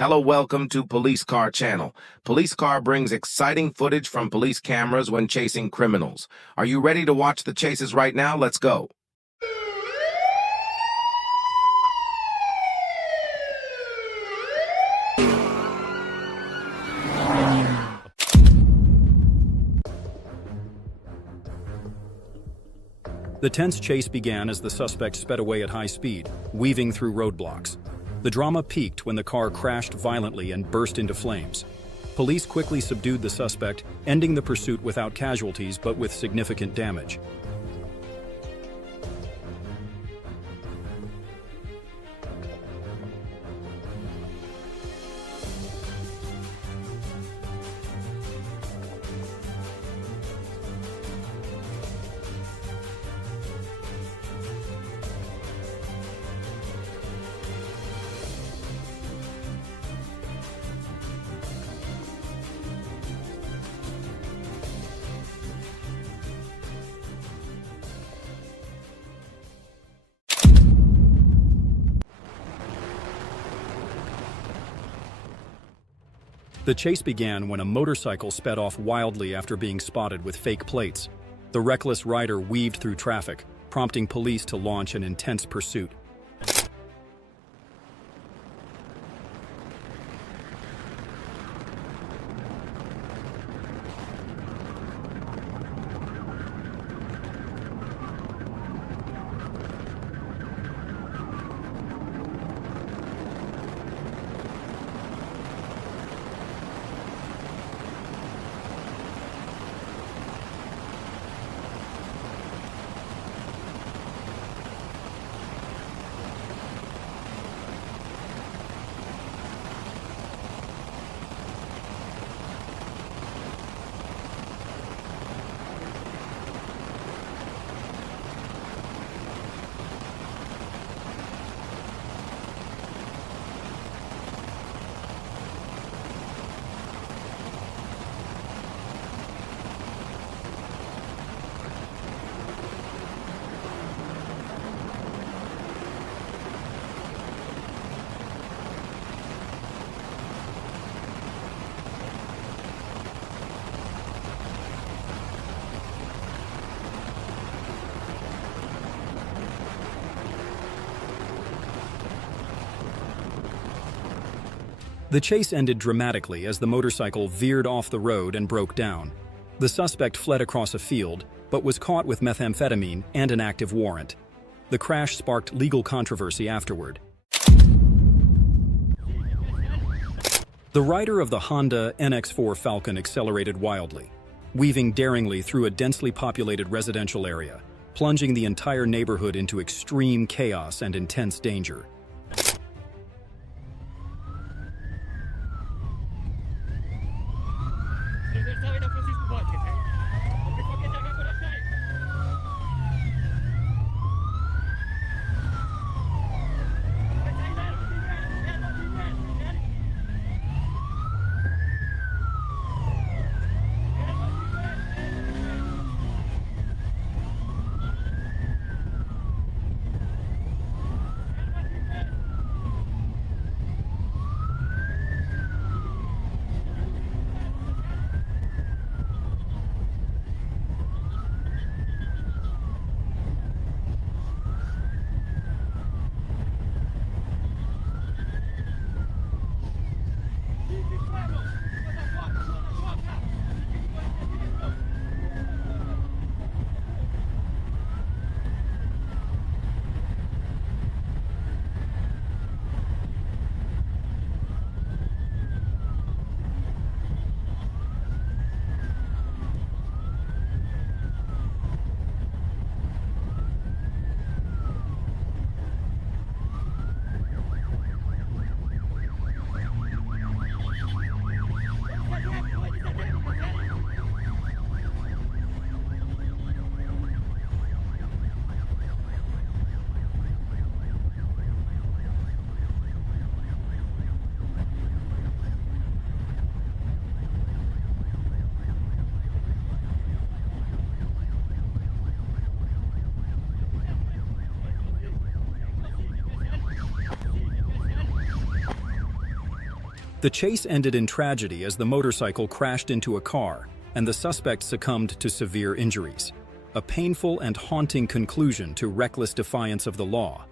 Hello, welcome to Police Car Channel. Police Car brings exciting footage from police cameras when chasing criminals. Are you ready to watch the chases right now? Let's go. The tense chase began as the suspect sped away at high speed, weaving through roadblocks. The drama peaked when the car crashed violently and burst into flames. Police quickly subdued the suspect, ending the pursuit without casualties but with significant damage. The chase began when a motorcycle sped off wildly after being spotted with fake plates. The reckless rider weaved through traffic, prompting police to launch an intense pursuit. The chase ended dramatically as the motorcycle veered off the road and broke down. The suspect fled across a field, but was caught with methamphetamine and an active warrant. The crash sparked legal controversy afterward. The rider of the Honda NX4 Falcon accelerated wildly, weaving daringly through a densely populated residential area, plunging the entire neighborhood into extreme chaos and intense danger. The chase ended in tragedy as the motorcycle crashed into a car and the suspect succumbed to severe injuries. A painful and haunting conclusion to reckless defiance of the law.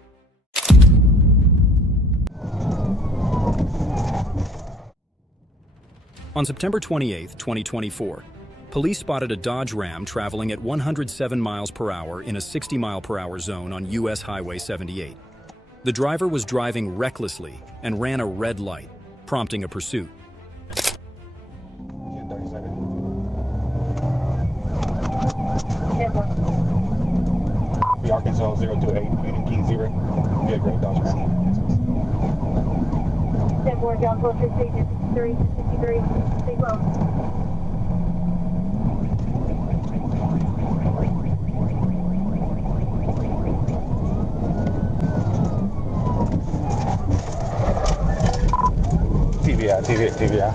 On September 28, 2024, police spotted a Dodge Ram traveling at 107 miles per hour in a 60 mile per hour zone on US Highway 78. The driver was driving recklessly and ran a red light, prompting a pursuit. Arkansas 028, Union Key 0. Yeah, great Dodge Ram. 10-4, John Close, 63, 63, stay close. TVI.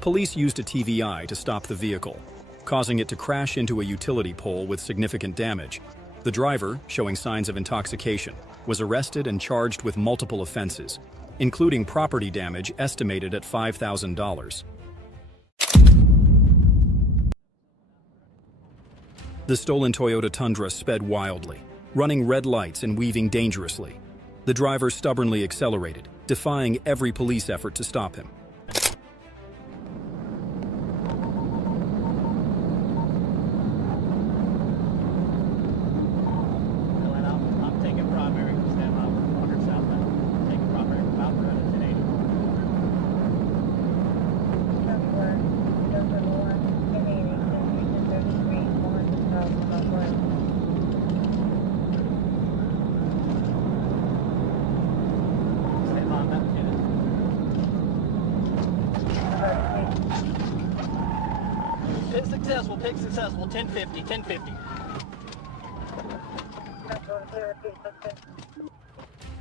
Police used a TVI to stop the vehicle, causing it to crash into a utility pole with significant damage. The driver, showing signs of intoxication, was arrested and charged with multiple offenses, including property damage estimated at $5,000. The stolen Toyota Tundra sped wildly, running red lights and weaving dangerously. The driver stubbornly accelerated, defying every police effort to stop him. Pick successful, 1050, 1050.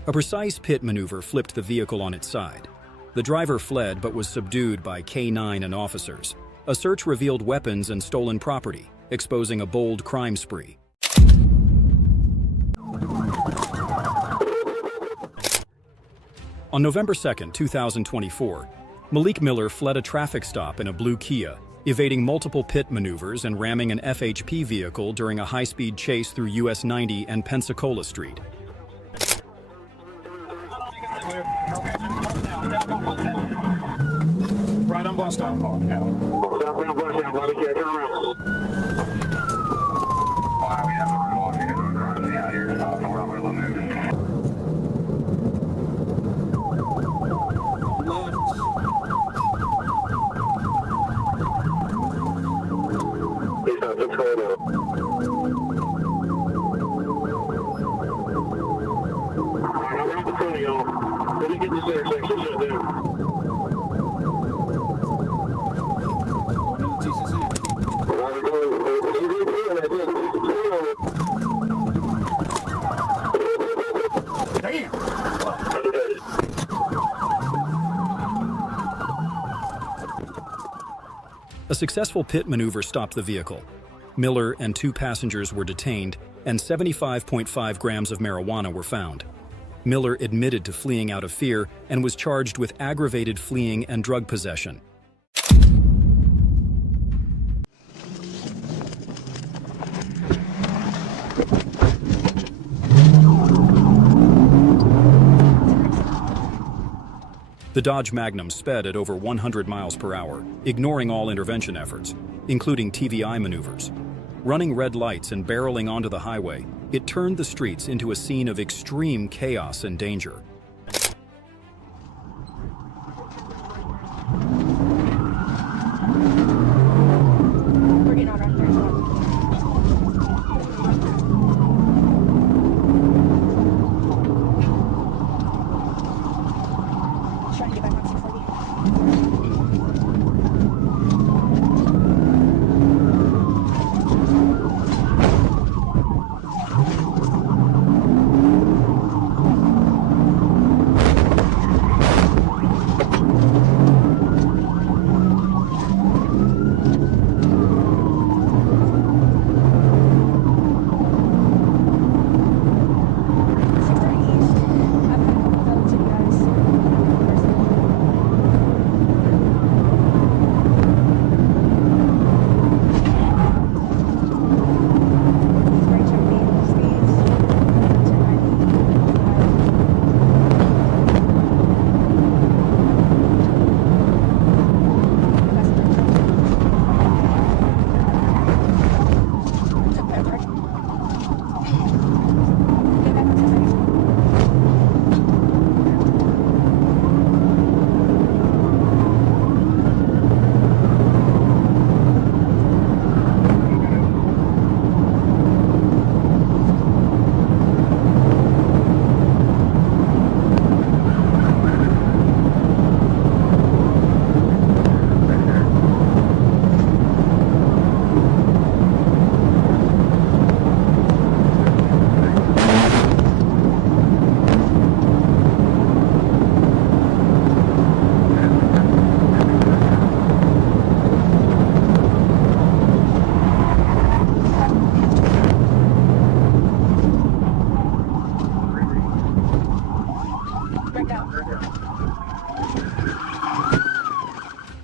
A precise pit maneuver flipped the vehicle on its side. The driver fled but was subdued by K-9 and officers. A search revealed weapons and stolen property, exposing a bold crime spree. On November 2, 2024, Malik Miller fled a traffic stop in a blue Kia, evading multiple pit maneuvers and ramming an FHP vehicle during a high-speed chase through US 90 and Pensacola Street. Right on bus stop. A successful pit maneuver stopped the vehicle. Miller and 2 passengers were detained, and 75.5 grams of marijuana were found. Miller admitted to fleeing out of fear and was charged with aggravated fleeing and drug possession. The Dodge Magnum sped at over 100 miles per hour, ignoring all intervention efforts, including TVI maneuvers. Running red lights and barreling onto the highway, it turned the streets into a scene of extreme chaos and danger. We're getting on our third one. Trying to get back on 640.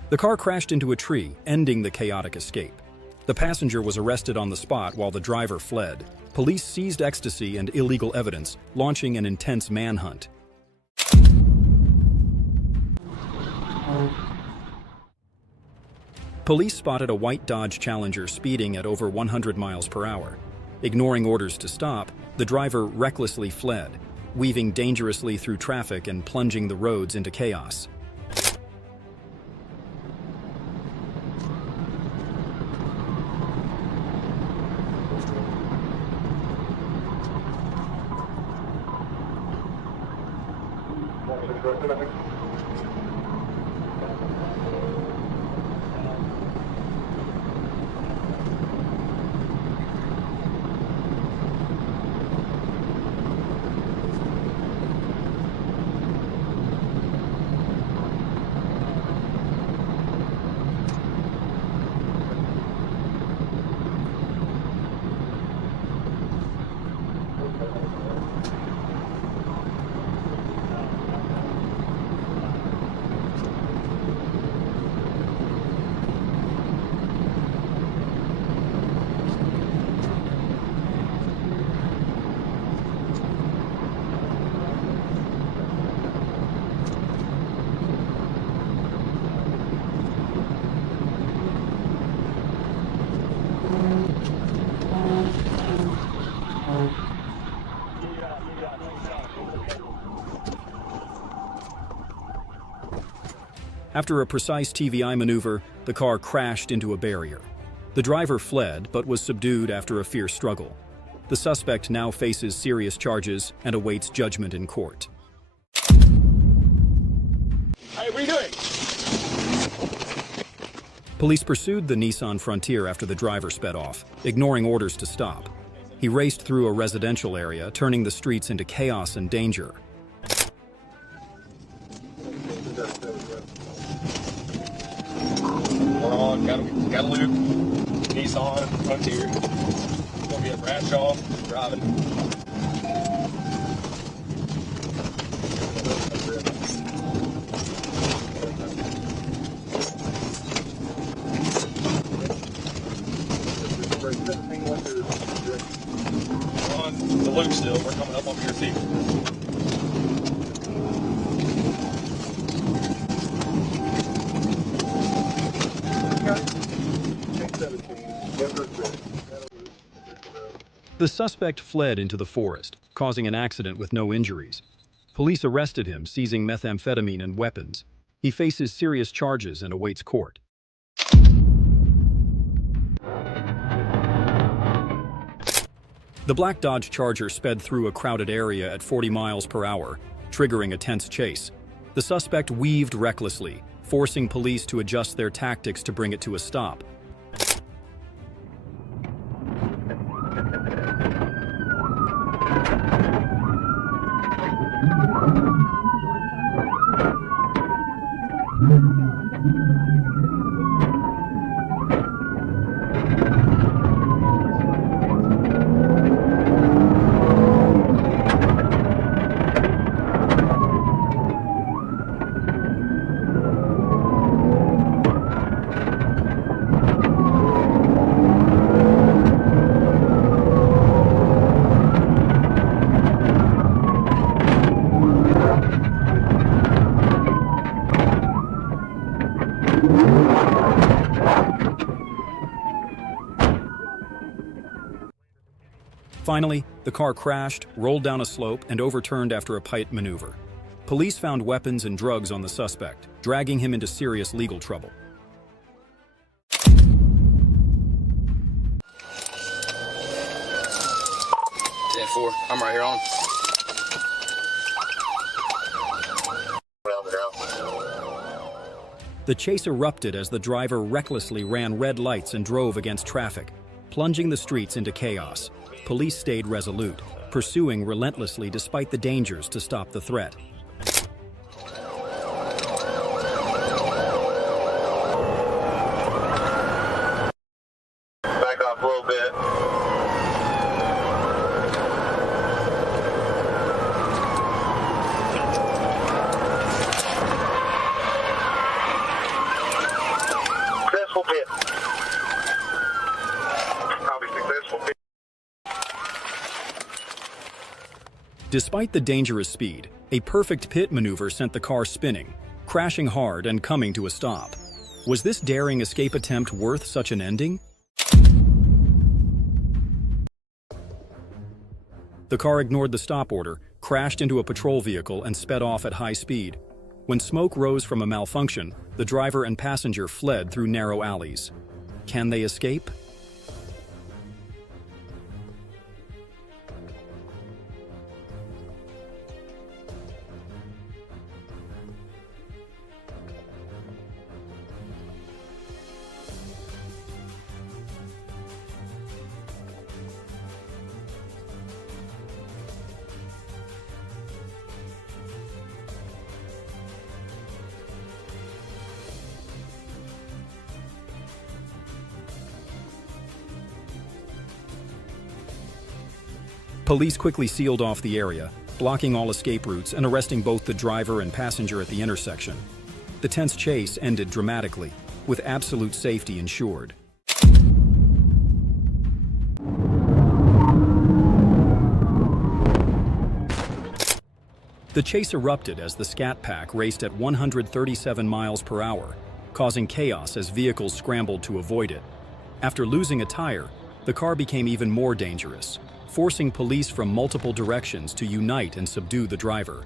The car crashed into a tree, ending the chaotic escape. The passenger was arrested on the spot while the driver fled. Police seized ecstasy and illegal evidence, launching an intense manhunt. Police spotted a white Dodge Challenger speeding at over 100 miles per hour. Ignoring orders to stop, the driver recklessly fled, weaving dangerously through traffic and plunging the roads into chaos. After a precise TVI maneuver, the car crashed into a barrier. The driver fled but was subdued after a fierce struggle. The suspect now faces serious charges and awaits judgment in court. Hey, what are you doing? Police pursued the Nissan Frontier after the driver sped off, ignoring orders to stop. He raced through a residential area, turning the streets into chaos and danger. We're on, got a loop. Nissan Frontier. Gonna be at Bradshaw driving. We're on the loop still. We're coming up on your feet. The suspect fled into the forest, causing an accident with no injuries. Police arrested him, seizing methamphetamine and weapons. He faces serious charges and awaits court. The black Dodge Charger sped through a crowded area at 40 miles per hour, triggering a tense chase. The suspect weaved recklessly, forcing police to adjust their tactics to bring it to a stop. Finally, the car crashed, rolled down a slope, and overturned after a tight maneuver. Police found weapons and drugs on the suspect, dragging him into serious legal trouble. 10-4, I'm right here on. The chase erupted as the driver recklessly ran red lights and drove against traffic, plunging the streets into chaos. Police stayed resolute, pursuing relentlessly despite the dangers to stop the threat. Back off a little bit. Despite the dangerous speed, a perfect pit maneuver sent the car spinning, crashing hard and coming to a stop. Was this daring escape attempt worth such an ending? The car ignored the stop order, crashed into a patrol vehicle, and sped off at high speed. When smoke rose from a malfunction, the driver and passenger fled through narrow alleys. Can they escape? Police quickly sealed off the area, blocking all escape routes and arresting both the driver and passenger at the intersection. The tense chase ended dramatically, with absolute safety ensured. The chase erupted as the Scat Pack raced at 137 miles per hour, causing chaos as vehicles scrambled to avoid it. After losing a tire, the car became even more dangerous, forcing police from multiple directions to unite and subdue the driver.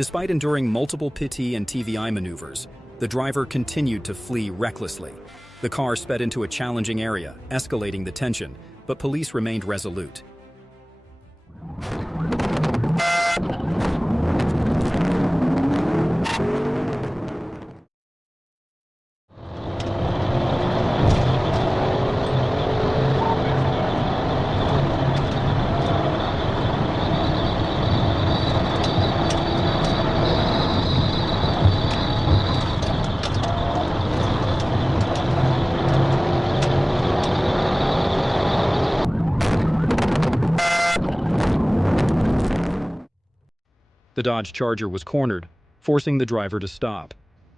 Despite enduring multiple PT and TVI maneuvers, the driver continued to flee recklessly. The car sped into a challenging area, escalating the tension, but police remained resolute. The Dodge Charger was cornered, forcing the driver to stop.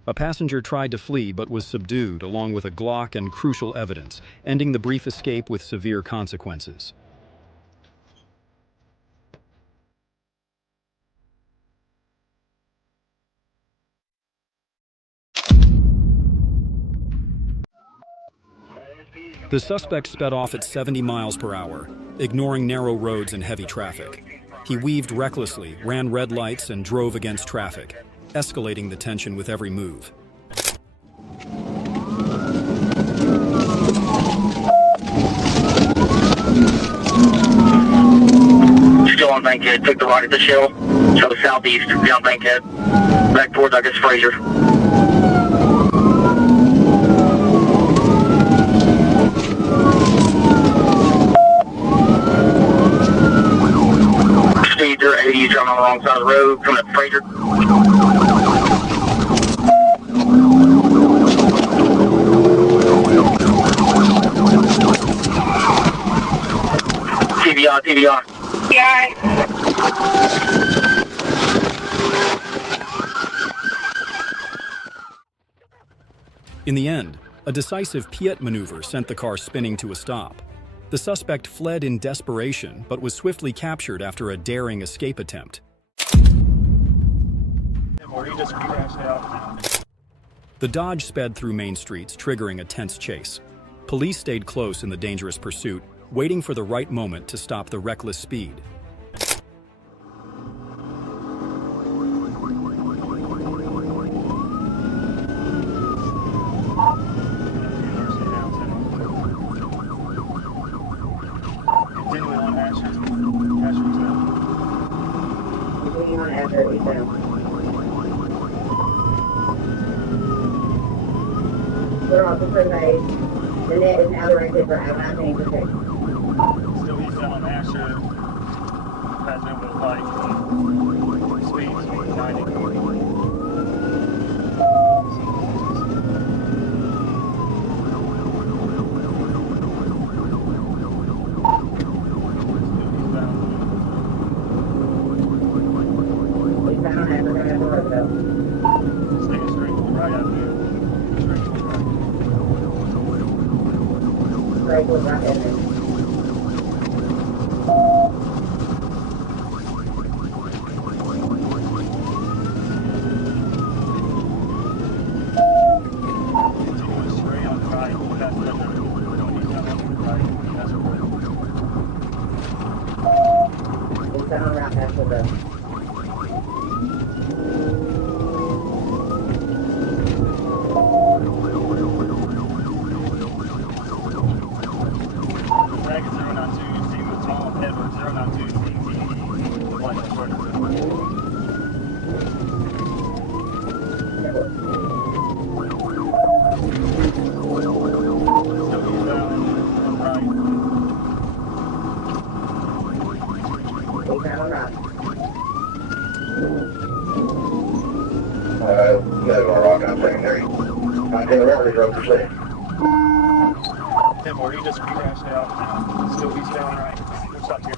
A passenger tried to flee but was subdued, along with a Glock and crucial evidence, ending the brief escape with severe consequences. The suspect sped off at 70 miles per hour, ignoring narrow roads and heavy traffic. He weaved recklessly, ran red lights, and drove against traffic, escalating the tension with every move. Still on Bankhead, took the right at the shell, to the southeast, down Bankhead, back towards, I guess, Fraser. you driving on the wrong side of the road, coming up Fraser. TVR, TVR. Yeah. In the end, a decisive Piet maneuver sent the car spinning to a stop. The suspect fled in desperation, but was swiftly captured after a daring escape attempt. He just crashed out. The Dodge sped through main streets, triggering a tense chase. Police stayed close in the dangerous pursuit, waiting for the right moment to stop the reckless speed. Continuing on Asher 2. Continuing on Asher 2. We're off the survey. The net is now directed for outbound change of six. Still eastbound on Asher. Passing over the light. Speed 90. Eastbound on Asher, coming up the road, though. Staying straight to the right out there. Straight to the right. Straight towards Rock Edmond. Continuing straight on the right. That's the road. Going eastbound on the right. That's the road. Eastbound on Rock Edmond, though. Dragon 092, team with Tom Edwards 092, DT, flight converter. Still eastbound on the right. Eastbound on Rock. You guys are rocking up secondary. I think the Rotary Road for safe. 10-4, he just crashed out. Still eastbound right. We'll stop here.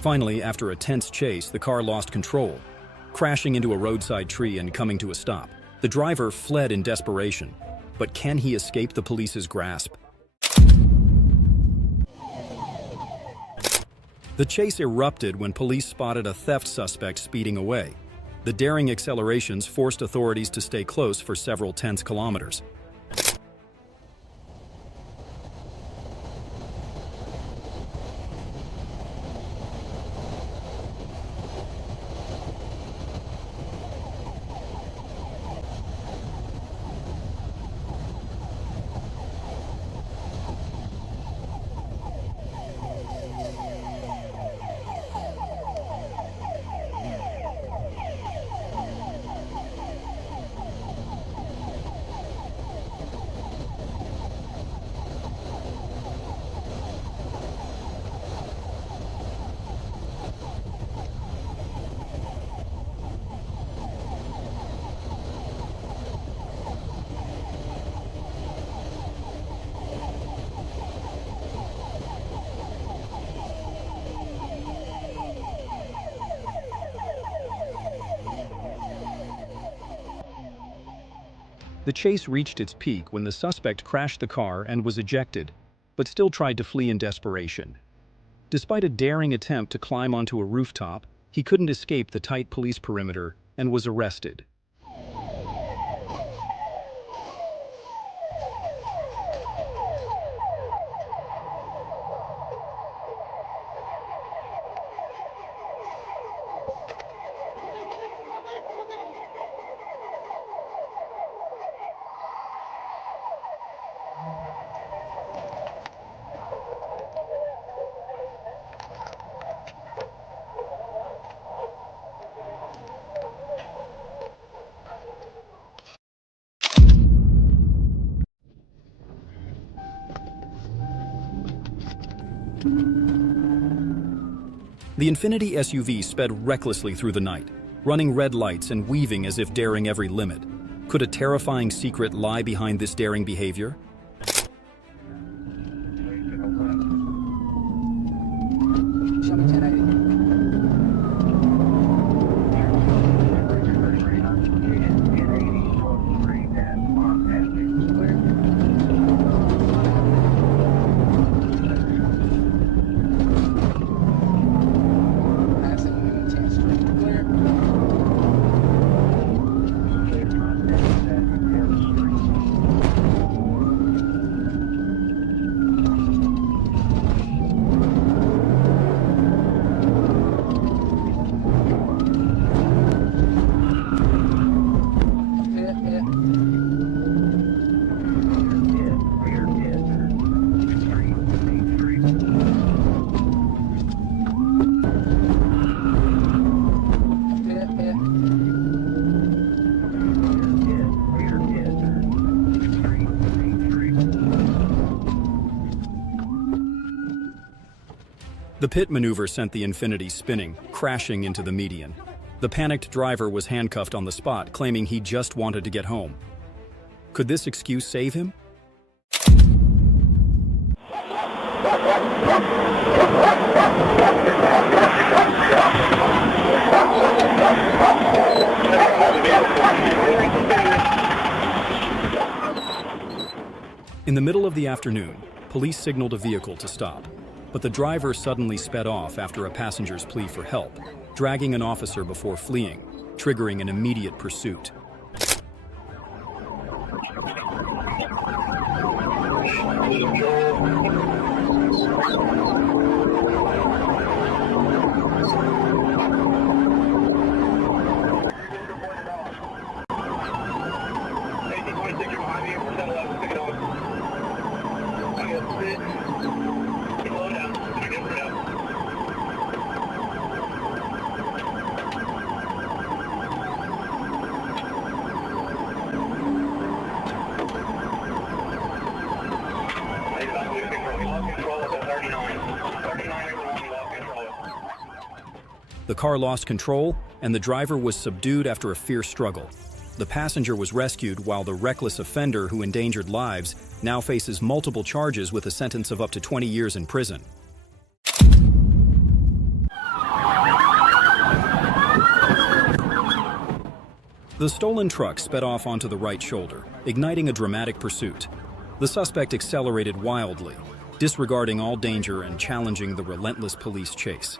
Finally, after a tense chase, the car lost control, crashing into a roadside tree and coming to a stop. The driver fled in desperation, but can he escape the police's grasp? The chase erupted when police spotted a theft suspect speeding away. The daring accelerations forced authorities to stay close for several tense kilometers. The chase reached its peak when the suspect crashed the car and was ejected, but still tried to flee in desperation. Despite a daring attempt to climb onto a rooftop, he couldn't escape the tight police perimeter and was arrested. The Infiniti SUV sped recklessly through the night, running red lights and weaving as if daring every limit. Could a terrifying secret lie behind this daring behavior? The pit maneuver sent the Infiniti spinning, crashing into the median. The panicked driver was handcuffed on the spot, claiming he just wanted to get home. Could this excuse save him? In the middle of the afternoon, police signaled a vehicle to stop. But the driver suddenly sped off after a passenger's plea for help, dragging an officer before fleeing, triggering an immediate pursuit. The car lost control, and the driver was subdued after a fierce struggle. The passenger was rescued while the reckless offender who endangered lives now faces multiple charges with a sentence of up to 20 years in prison. The stolen truck sped off onto the right shoulder, igniting a dramatic pursuit. The suspect accelerated wildly, disregarding all danger and challenging the relentless police chase.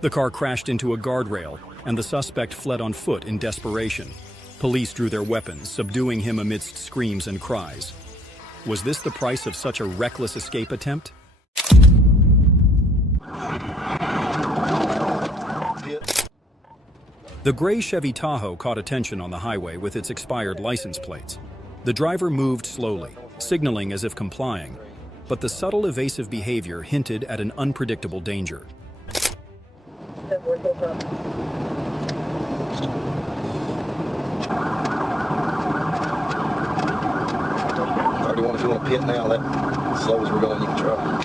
The car crashed into a guardrail, and the suspect fled on foot in desperation. Police drew their weapons, subduing him amidst screams and cries. Was this the price of such a reckless escape attempt? The gray Chevy Tahoe caught attention on the highway with its expired license plates. The driver moved slowly, signaling as if complying, but the subtle evasive behavior hinted at an unpredictable danger. If you want to pit now, that as slow as we're going, you can try.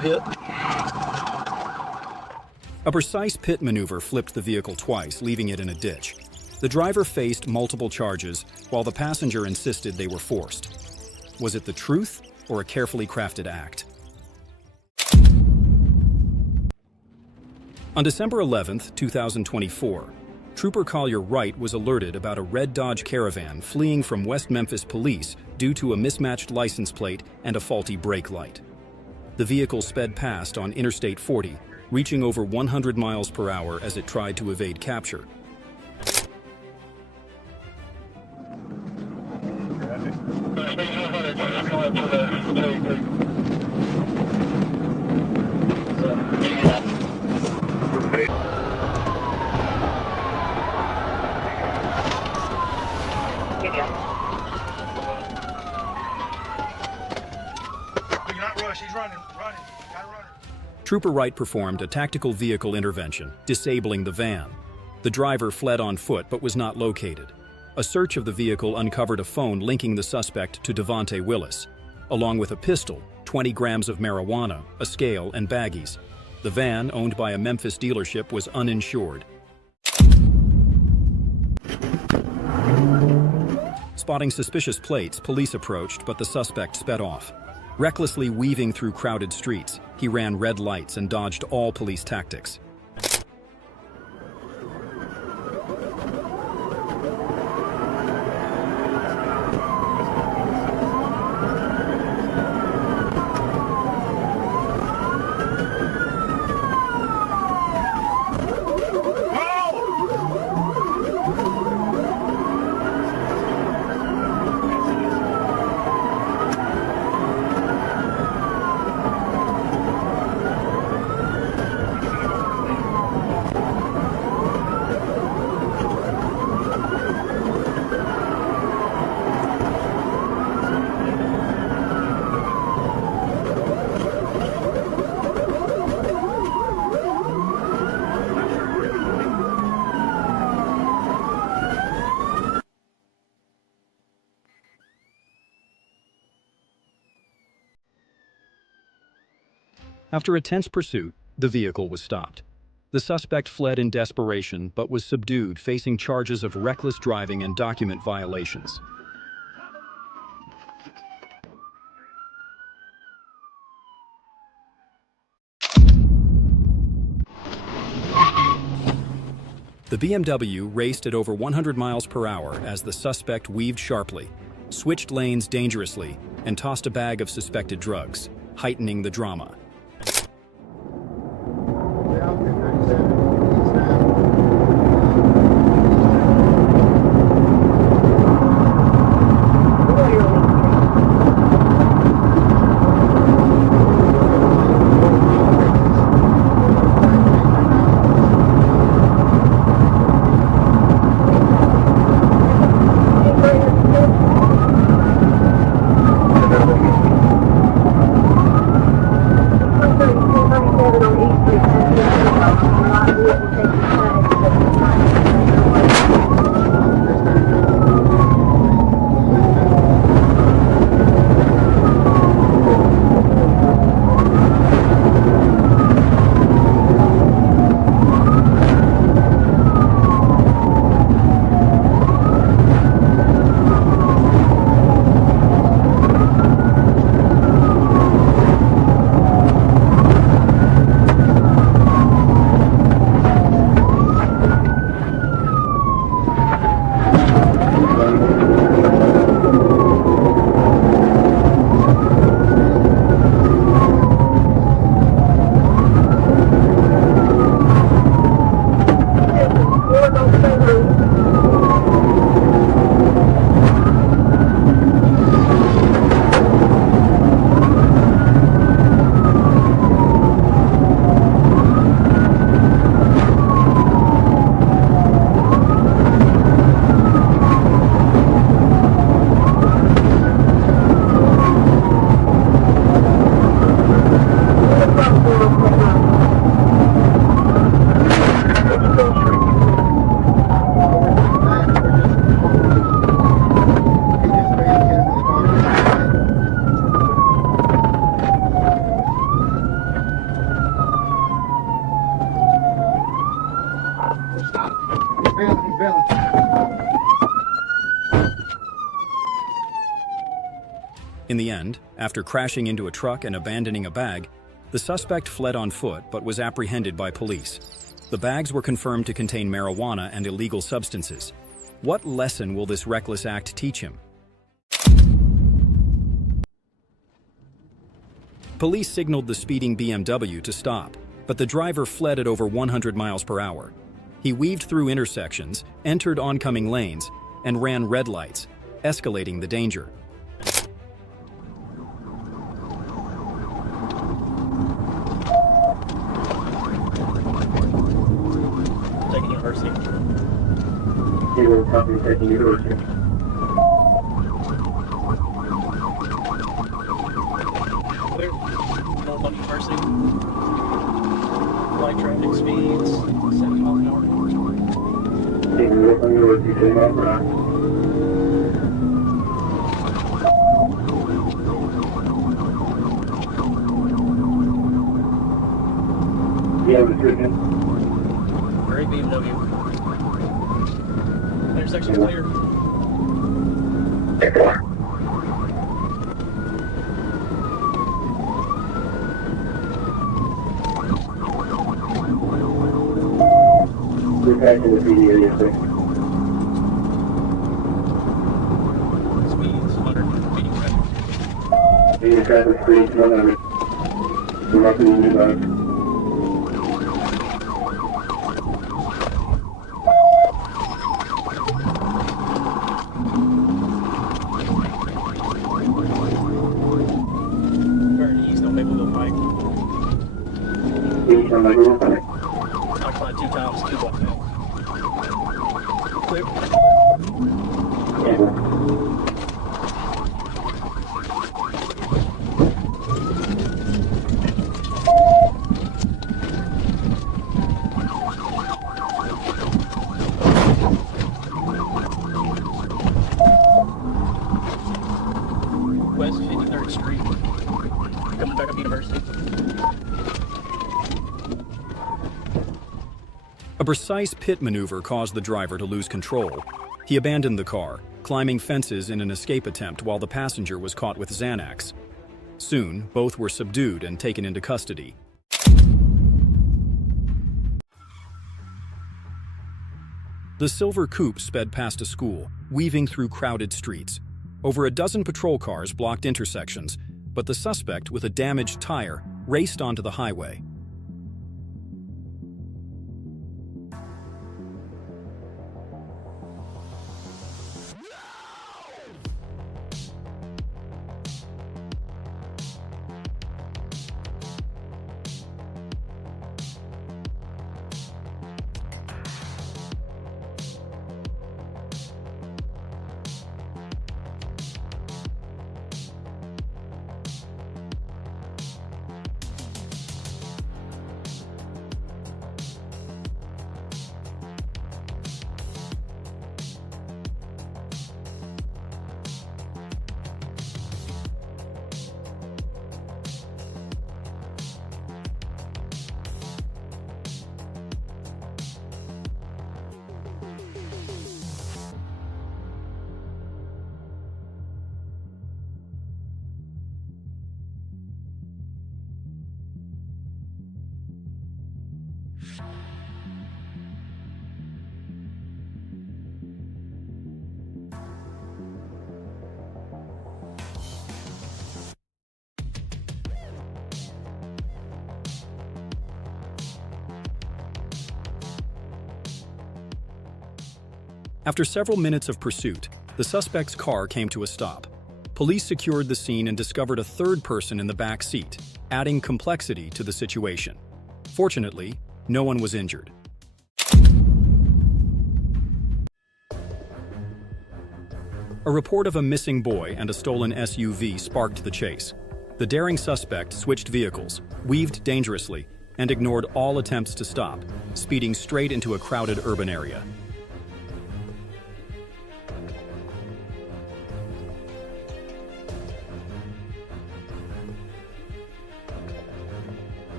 Pit. A precise pit maneuver flipped the vehicle twice, leaving it in a ditch. The driver faced multiple charges, while the passenger insisted they were forced. Was it the truth or a carefully crafted act? On December 11, 2024, Trooper Collier Wright was alerted about a red Dodge Caravan fleeing from West Memphis police due to a mismatched license plate and a faulty brake light. The vehicle sped past on Interstate 40, reaching over 100 miles per hour as it tried to evade capture. He's running. Gotta run. Trooper Wright performed a tactical vehicle intervention, disabling the van. The driver fled on foot but was not located. A search of the vehicle uncovered a phone linking the suspect to Devontae Willis, along with a pistol, 20 grams of marijuana, a scale, and baggies. The van, owned by a Memphis dealership, was uninsured. Spotting suspicious plates, police approached, but the suspect sped off. Recklessly weaving through crowded streets, he ran red lights and dodged all police tactics. After a tense pursuit, the vehicle was stopped. The suspect fled in desperation but was subdued, facing charges of reckless driving and document violations. The BMW raced at over 100 miles per hour as the suspect weaved sharply, switched lanes dangerously, and tossed a bag of suspected drugs, heightening the drama. In the end, after crashing into a truck and abandoning a bag, the suspect fled on foot but was apprehended by police. The bags were confirmed to contain marijuana and illegal substances. What lesson will this reckless act teach him? Police signaled the speeding BMW to stop. but the driver fled at over 100 miles per hour. He weaved through intersections, entered oncoming lanes, and ran red lights, escalating the danger. Taking University. Zero copy, taking University. Clear. North on University. Light traffic speeds 70 miles an hour. Taking North on University, 10 miles per hour. Yeah, restriction. Great BMW. Intersection's clear. Take 4. We're passing the PD area, sir. Speeds 100. Feeding traffic. Media traffic speeds 100. We're not going to use that. Very east on Mapleville Pike. East on Maple Pike. Occupied 2 times, 2 block now. Clear. Yeah. West 53rd Street. Coming back up University. A precise pit maneuver caused the driver to lose control. He abandoned the car, climbing fences in an escape attempt while the passenger was caught with Xanax. Soon, both were subdued and taken into custody. The silver coupe sped past a school, weaving through crowded streets. Over a dozen patrol cars blocked intersections, but the suspect, with a damaged tire, raced onto the highway. After several minutes of pursuit, the suspect's car came to a stop. Police secured the scene and discovered a third person in the back seat, adding complexity to the situation. Fortunately, no one was injured. A report of a missing boy and a stolen SUV sparked the chase. The daring suspect switched vehicles, weaved dangerously, and ignored all attempts to stop, speeding straight into a crowded urban area.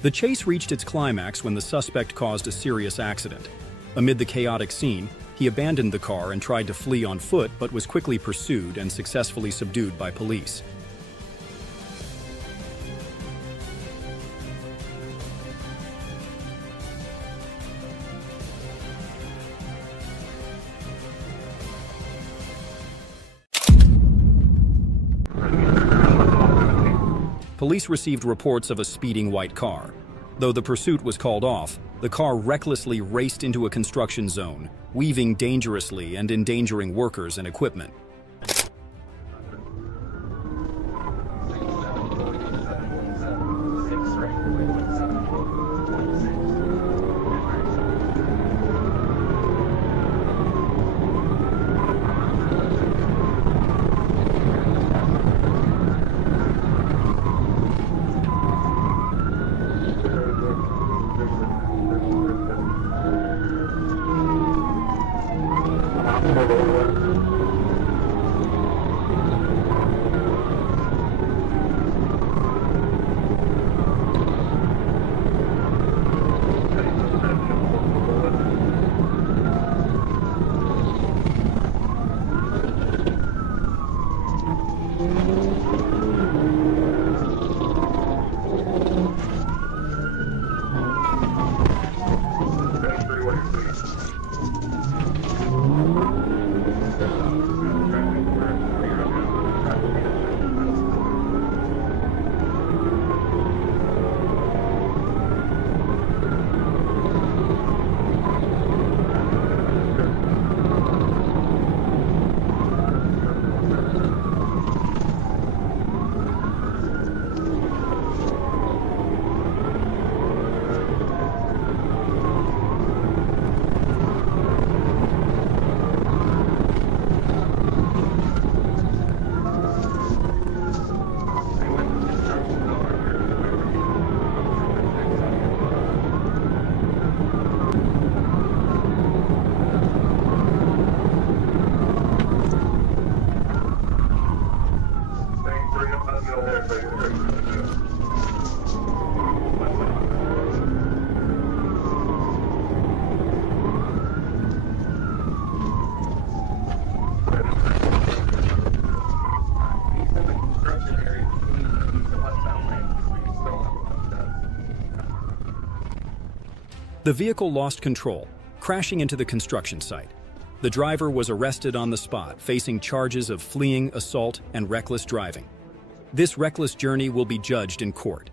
The chase reached its climax when the suspect caused a serious accident. Amid the chaotic scene, he abandoned the car and tried to flee on foot but was quickly pursued and successfully subdued by police. Police received reports of a speeding white car. Though the pursuit was called off, the car recklessly raced into a construction zone, weaving dangerously and endangering workers and equipment. The vehicle lost control, crashing into the construction site. The driver was arrested on the spot, facing charges of fleeing, assault, and reckless driving. This reckless journey will be judged in court.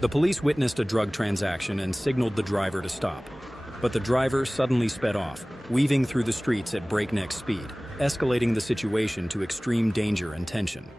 The police witnessed a drug transaction and signaled the driver to stop. But the driver suddenly sped off, weaving through the streets at breakneck speed, escalating the situation to extreme danger and tension.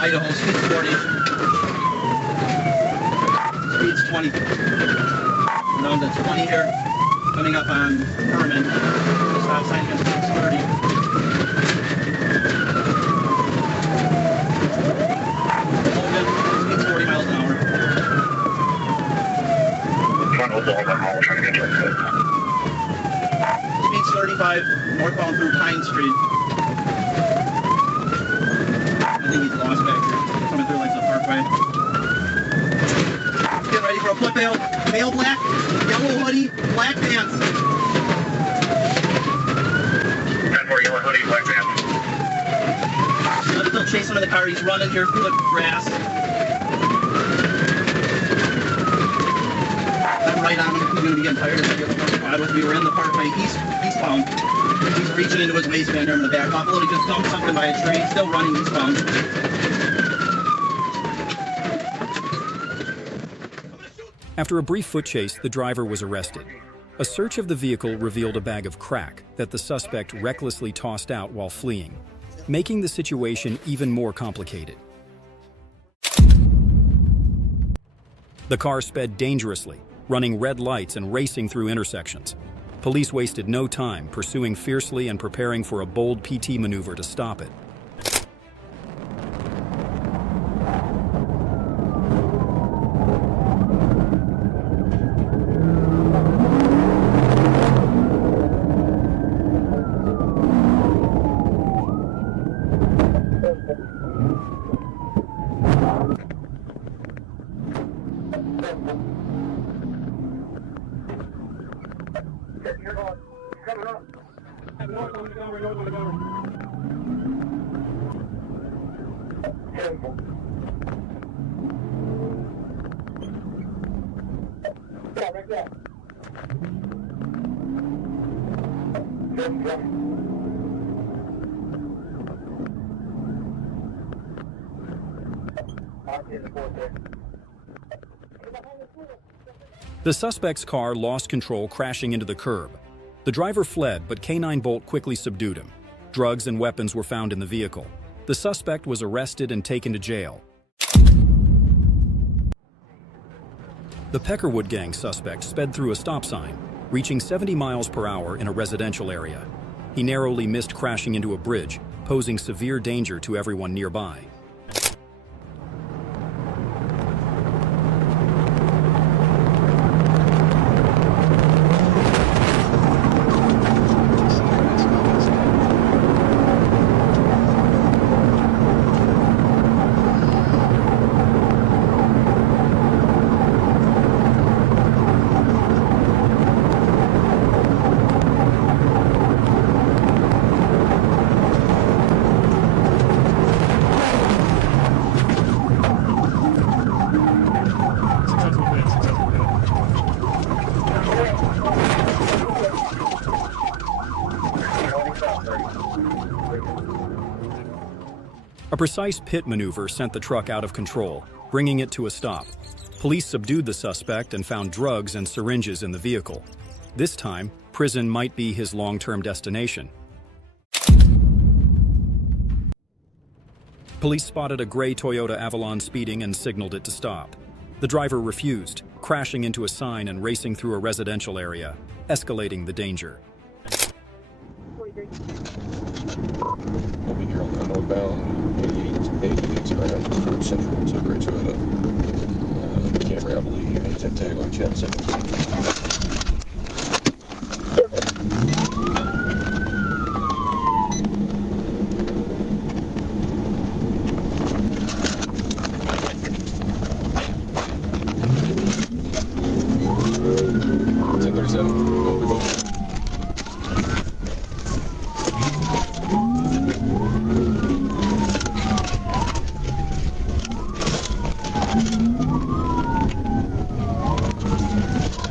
Idaho, speed's 40. Speed's 20. Down to 20 here. Coming up on Herman. Stop sign against speed's 30. Speed's 40 miles an hour. Speed's 35, northbound through Pine Street. I think he's lost back here, coming through like the parkway. Get ready for a flip bail. Male black, yellow hoodie, black pants. 10-4, yellow hoodie, black pants. Let's still chase him in the car. He's running here through the grass. I'm right on him. He's going to be getting tired of the squad with me. We're in the parkway eastbound. He's reaching into his waistband there in the back. Offload, he just dumped something by a tree. Still running his phone. After a brief foot chase, the driver was arrested. A search of the vehicle revealed a bag of crack that the suspect recklessly tossed out while fleeing, making the situation even more complicated. The car sped dangerously, running red lights and racing through intersections. Police wasted no time pursuing fiercely and preparing for a bold PT maneuver to stop it. The suspect's car lost control, crashing into the curb. The driver fled, but K9 Bolt quickly subdued him. Drugs and weapons were found in the vehicle. The suspect was arrested and taken to jail. The Peckerwood gang suspect sped through a stop sign, reaching 70 miles per hour in a residential area. He narrowly missed crashing into a bridge, posing severe danger to everyone nearby. A precise pit maneuver sent the truck out of control, bringing it to a stop. Police subdued the suspect and found drugs and syringes in the vehicle. This time, prison might be his long-term destination. Police spotted a gray Toyota Avalon speeding and signaled it to stop. The driver refused, crashing into a sign and racing through a residential area, escalating the danger. Over here on the northbound 88 around Central to Great Toyota. Camera, I believe, and 10 tag on Chad Central.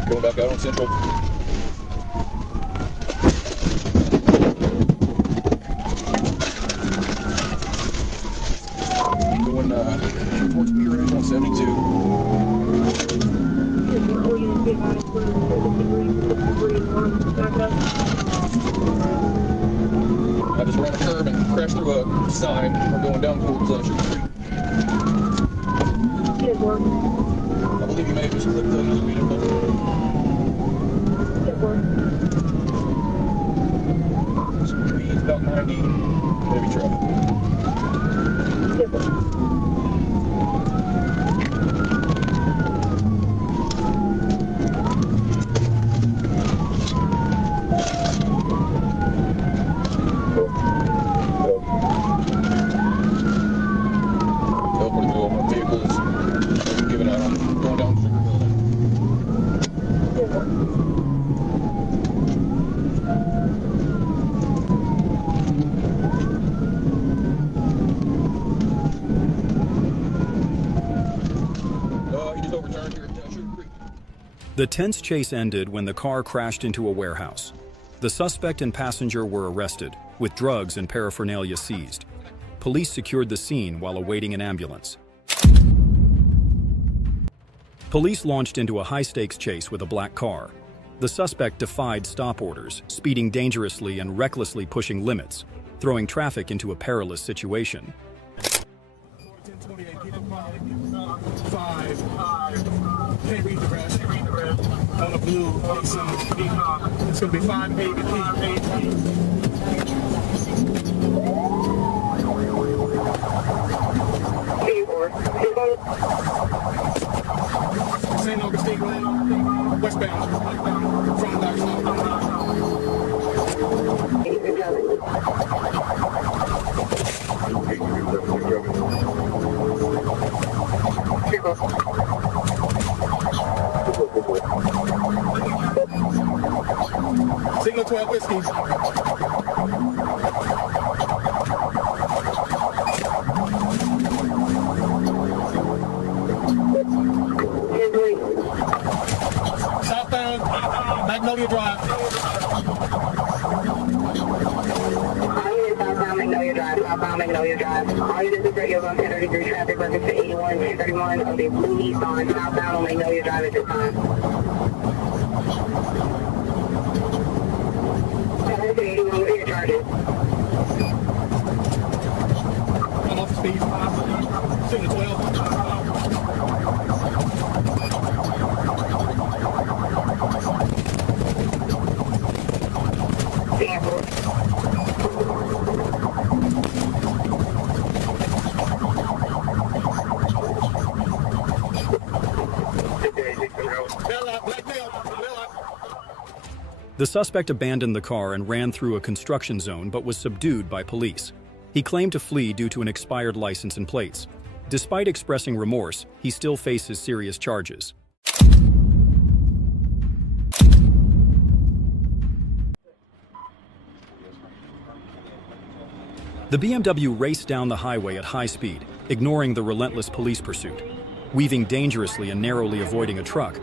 Going back out on Central. Going towards P-Ridge on 72. I just ran a curb and crashed through a sign. We're going down towards Sugar Creek. I believe you may have just clipped another vehicle. Speed about 90, heavy traffic. The tense chase ended when the car crashed into a warehouse. The suspect and passenger were arrested, with drugs and paraphernalia seized. Police secured the scene while awaiting an ambulance. Police launched into a high-stakes chase with a black car. The suspect defied stop orders, speeding dangerously and recklessly pushing limits, throwing traffic into a perilous situation. 1028, keep it quiet. 5. Can't read the rest. On the blue, it's going to be 5, 8, 8. St. Augustine Road, westbound, from Signal 12 Whiskey. Southbound Magnolia Drive. Southbound Magnolia Drive. All units of radios on 1033 traffic reference to 81, 1031 of the blue Nissan southbound on Magnolia Drive at this time. 81, what are your charges? I'm off the speed. Signal 12. The suspect abandoned the car and ran through a construction zone but was subdued by police. He claimed to flee due to an expired license and plates. Despite expressing remorse, he still faces serious charges. The BMW raced down the highway at high speed, ignoring the relentless police pursuit. Weaving dangerously and narrowly avoiding a truck,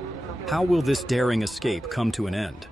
how will this daring escape come to an end?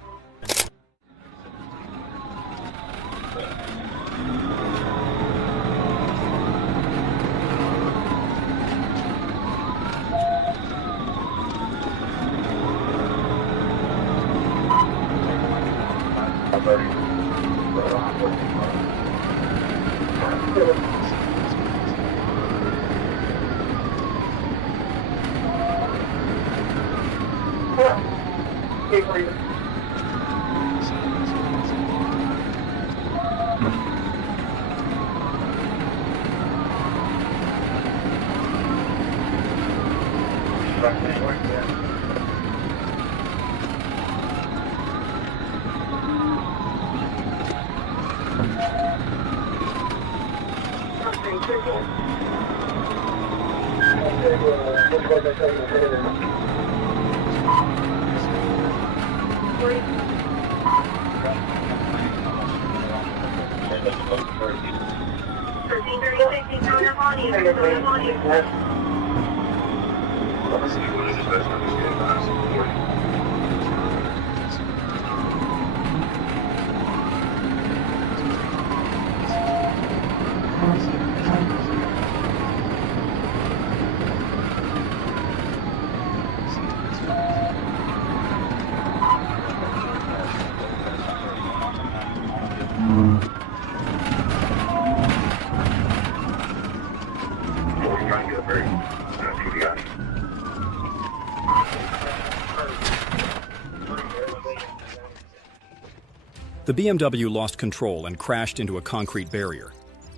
The BMW lost control and crashed into a concrete barrier.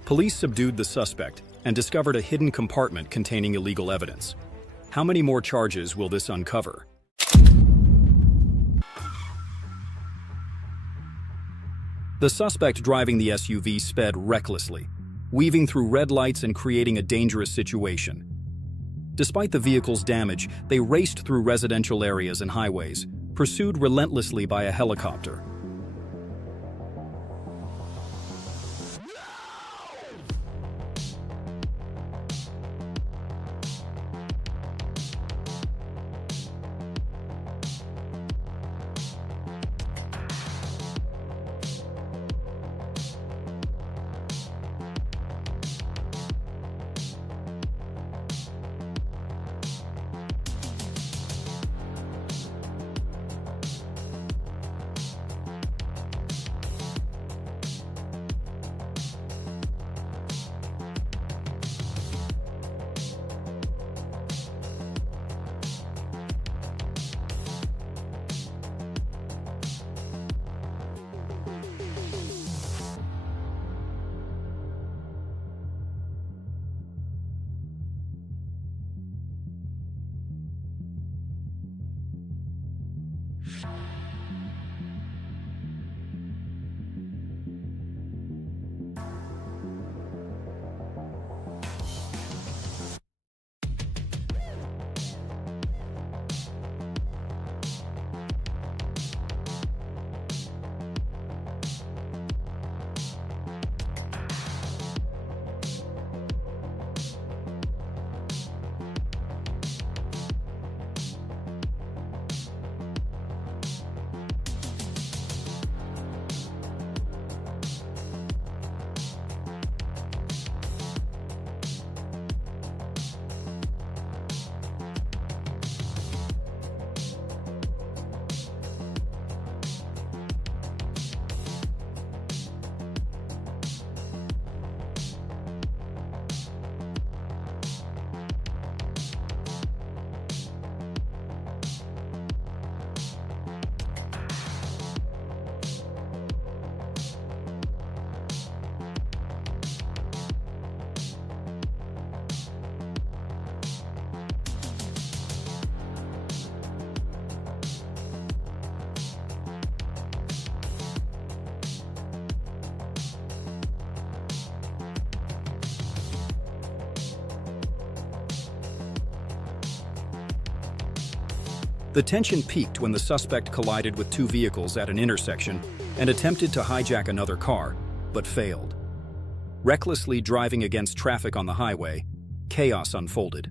Police subdued the suspect and discovered a hidden compartment containing illegal evidence. How many more charges will this uncover? The suspect driving the SUV sped recklessly, weaving through red lights and creating a dangerous situation. Despite the vehicle's damage, they raced through residential areas and highways, pursued relentlessly by a helicopter. The tension peaked when the suspect collided with two vehicles at an intersection and attempted to hijack another car, but failed. Recklessly driving against traffic on the highway, chaos unfolded.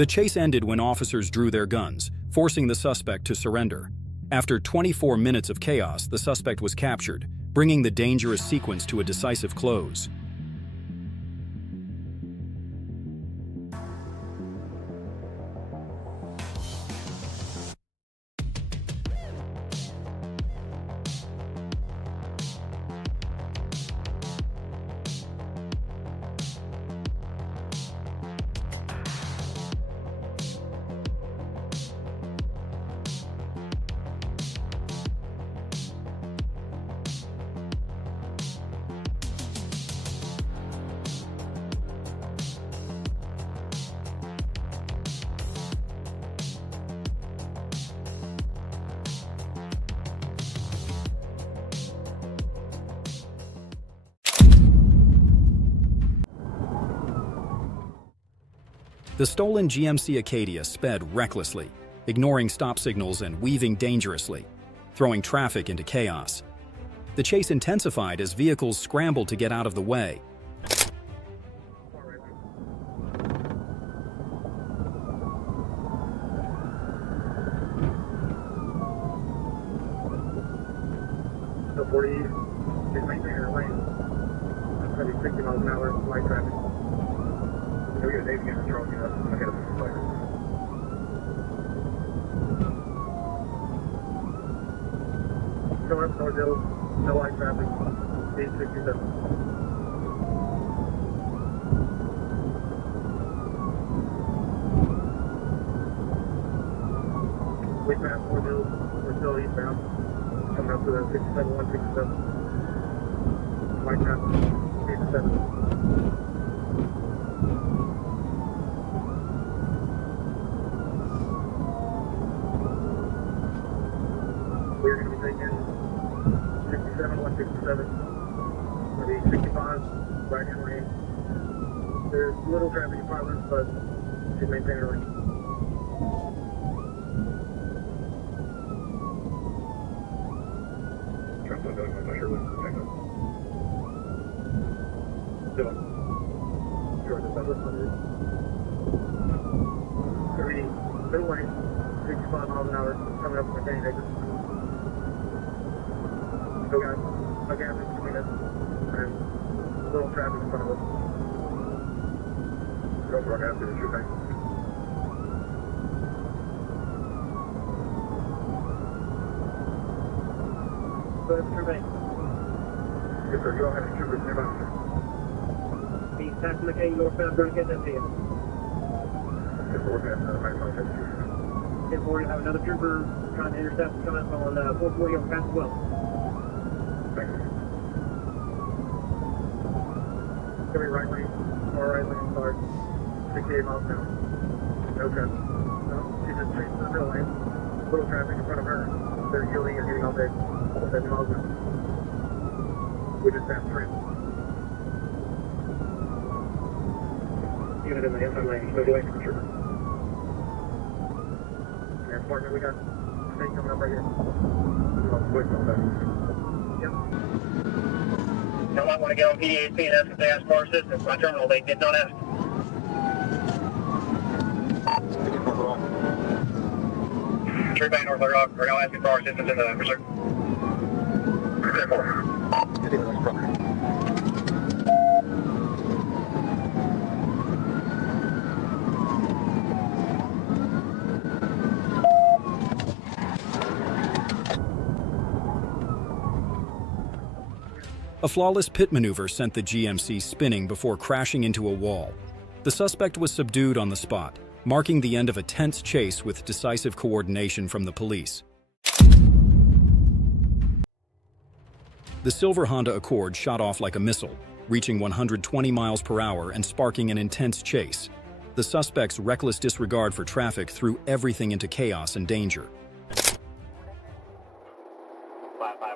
The chase ended when officers drew their guns, forcing the suspect to surrender. After 24 minutes of chaos, the suspect was captured, bringing the dangerous sequence to a decisive close. The stolen GMC Acadia sped recklessly, ignoring stop signals and weaving dangerously, throwing traffic into chaos. The chase intensified as vehicles scrambled to get out of the way. So 40 is maintaining her lane. That's going to be 60 miles an hour, light traffic. So we got a Dave against the Charles, you know, ahead of the fire. Going up North Hill, no light traffic, 867. eastbound. Coming up to the 67, 167. White trap, 87. We're going to be taking 67, 167. For the 65, right in lane. There's little traffic in front of us, but should maintain our lane. Traffic going on my sure lane. Check out. Still. Sure, this is 100. 30, middle lane, 65 miles an hour, coming up from the main exit. Still got a gap in between us, and little traffic in front of us. Go for it after the shoot bank. Go ahead, shoot bank. Yes, sir. You all have any troopers nearby, sir? He's passing the gate northbound, going to get that to you. Yes, sir. We're passing the right side. 10-4, you have another trooper trying to intercept coming up on 440 on pass as well. Thank you. Coming right lane, far right lane, start. 68 miles an hour. No traffic. No, she's just straight to the middle lane. Little traffic in front of her. They're yielding and getting all day. 70 miles an hour. We just passed through. Unit in the inside lane, no delay for the trooper. And partner, we got state coming up right here. Quick on that. Yep. You might want to get on PDAC and ask if they asked for assistance. My terminal, they did not ask. Tree Bank, North Rock, we're now asking for our assistance in the pursuit. A flawless pit maneuver sent the GMC spinning before crashing into a wall. The suspect was subdued on the spot, marking the end of a tense chase with decisive coordination from the police. The silver Honda Accord shot off like a missile, reaching 120 miles per hour and sparking an intense chase. The suspect's reckless disregard for traffic threw everything into chaos and danger. 5-5,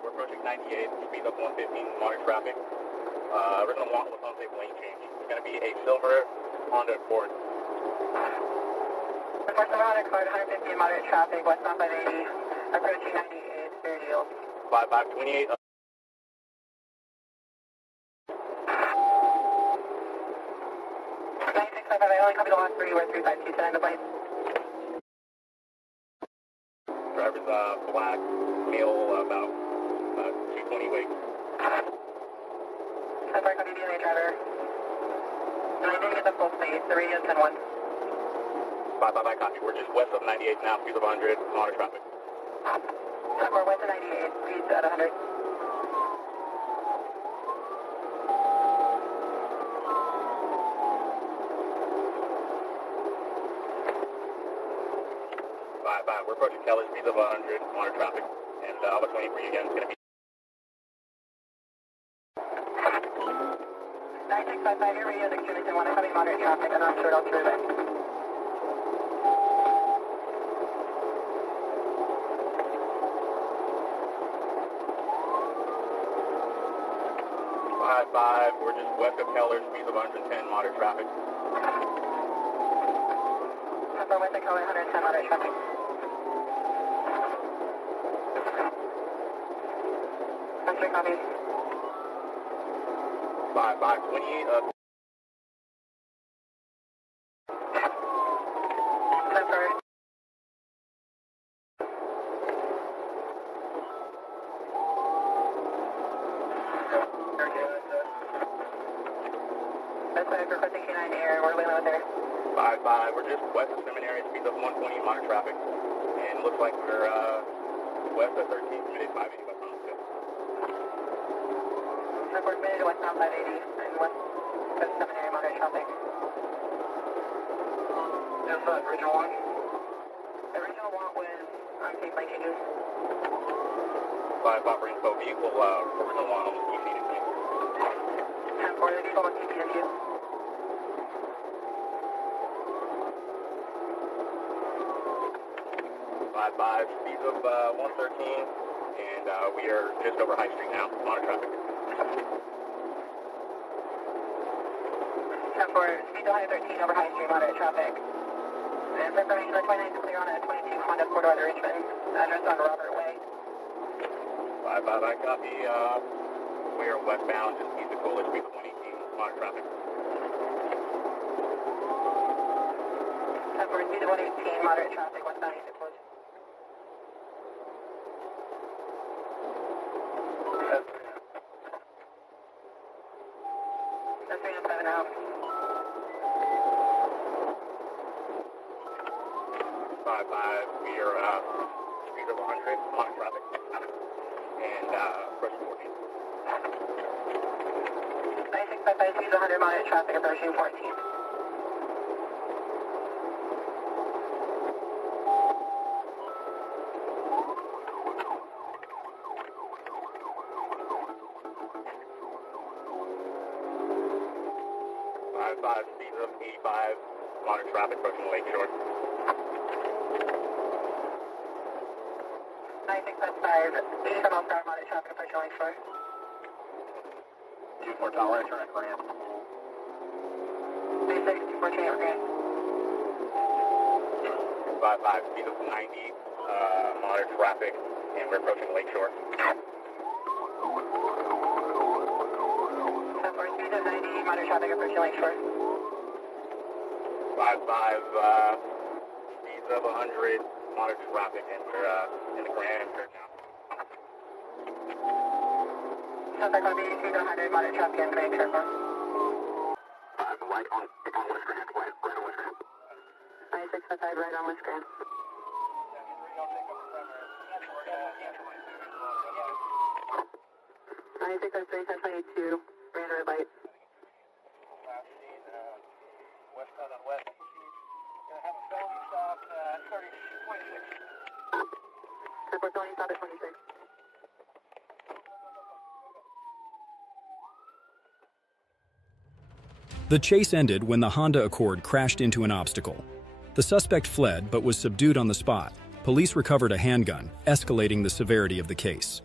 we're approaching 98, speed up 115, monitor traffic. Original want was unsafe lane change. It's going to be a silver Honda Accord. Request Honda Accord, 150 moderate traffic, westbound 580, approaching 98, fair deal. 5-5, 28. 9655, I only copy the last 3, we're 352, send the plate. Driver's black, male, about 220 weight. That's our copy, DNA driver. And I didn't get the full plate, the radio's 10-1. 5-5, I copy. We're just west of 98 now, speed of 100, monitor traffic. We're west of 98, speed at 100. 5-5, we're approaching Keller, speed of 100, monitor traffic. And I was waiting for you again. It's going to be 9655, your radio's extremely 10-1, I'm having moderate traffic, I'm not sure I'll through it. 5-5, we're just west of Keller, speed of 110, moderate traffic. We're west of Keller, 110, moderate traffic. That's your copy. 5-5, 28, That's right. That's why we're requesting K9 air, we're leaving with there. 5-5, we're just west of Seminary, speed of 120, monitor traffic. And it looks like we're west of 13, committed 580 west on 5. We're committed to westbound 580 and west of Seminary, monitor traffic. Yes, sir. Original one. The original want was Flight changes. 5 operating info vehicle, original one on the unit. 10-4, the vehicle on TPW. 5-5, speeds of 113, and we are just over High Street now, monitor traffic. 10-4, speed to High 13 over High Street, monitor traffic. And for information, the 29 is clear on a 22 Honda 4-door Richmond, address on Robert Way. 5-5, I copy, we are westbound, just east of Coolidge, speed of 118, monitor traffic. 10-4, speed of 118, moderate traffic, westbound east of Coolidge. That's 3 and 7 out. 5-5, we are speed of 100, monitor traffic, and approaching 14. 9655, speed of 100, monitor traffic, approaching 14. Speeds of 85, monitor traffic approaching Lakeshore. 9655, 87 miles per hour, monitor traffic approaching Lakeshore. Use more tolerance, turn at Grand. 36, 248 Grand. 5-5, speed of 90, monitor traffic, and we're approaching Lakeshore. 10-4, speed of 90, monitor traffic approaching Lakeshore. 5-5, speeds of 100, monitor traffic, and we're in the Grand now. 10-4, copy, speed of 100, monitor traffic, and Grand Circle. Right on West Grand. Right on West Grand. 9655, right on West Grand. 9603, 1022, ran red light. Last seen westbound on West. Gonna have a felony stop at 30.6. 10-4, felony stop at 26. The chase ended when the Honda Accord crashed into an obstacle. The suspect fled but was subdued on the spot. Police recovered a handgun, escalating the severity of the case.